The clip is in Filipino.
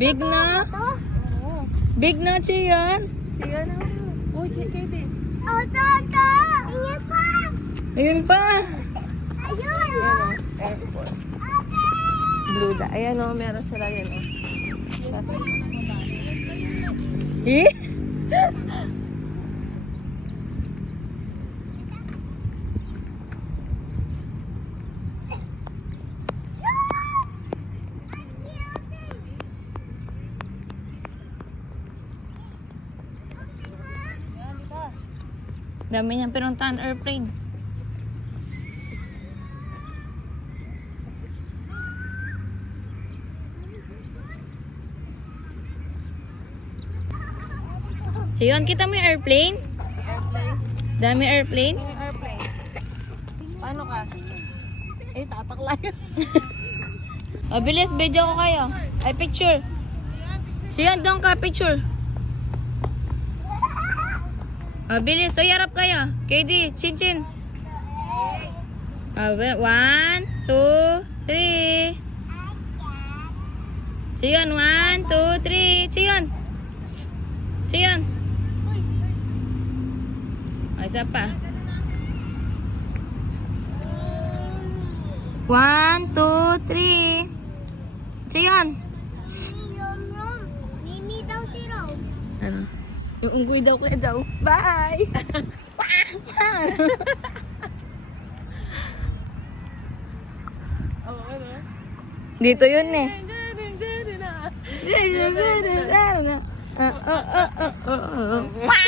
Big na? Big na, Chian. Siya na. Oh, Katie. Ayun pa. Airport. Blue da. Ayan o, meron sila yun o. Eh? Dami niyang pinuntahan airplane. Siyon, kita mo yung airplane? Dami airplane? Airplane. Paano ka? Tatakla yun. O, bilis, video ko kayo. Ay, picture. Siyon, doon ka, picture. O, bilis. O, yarap kayo. KD, chin-chin. O, 1, 2, 3. Siyon, 1, 2, 3. Siyon. Siyon. O, isa pa. 1, 2, 3. Siyon. Mimi daw si Ro. Ano? Yung unggoy daw kuya daw. Bye! Dito yun eh. Wow!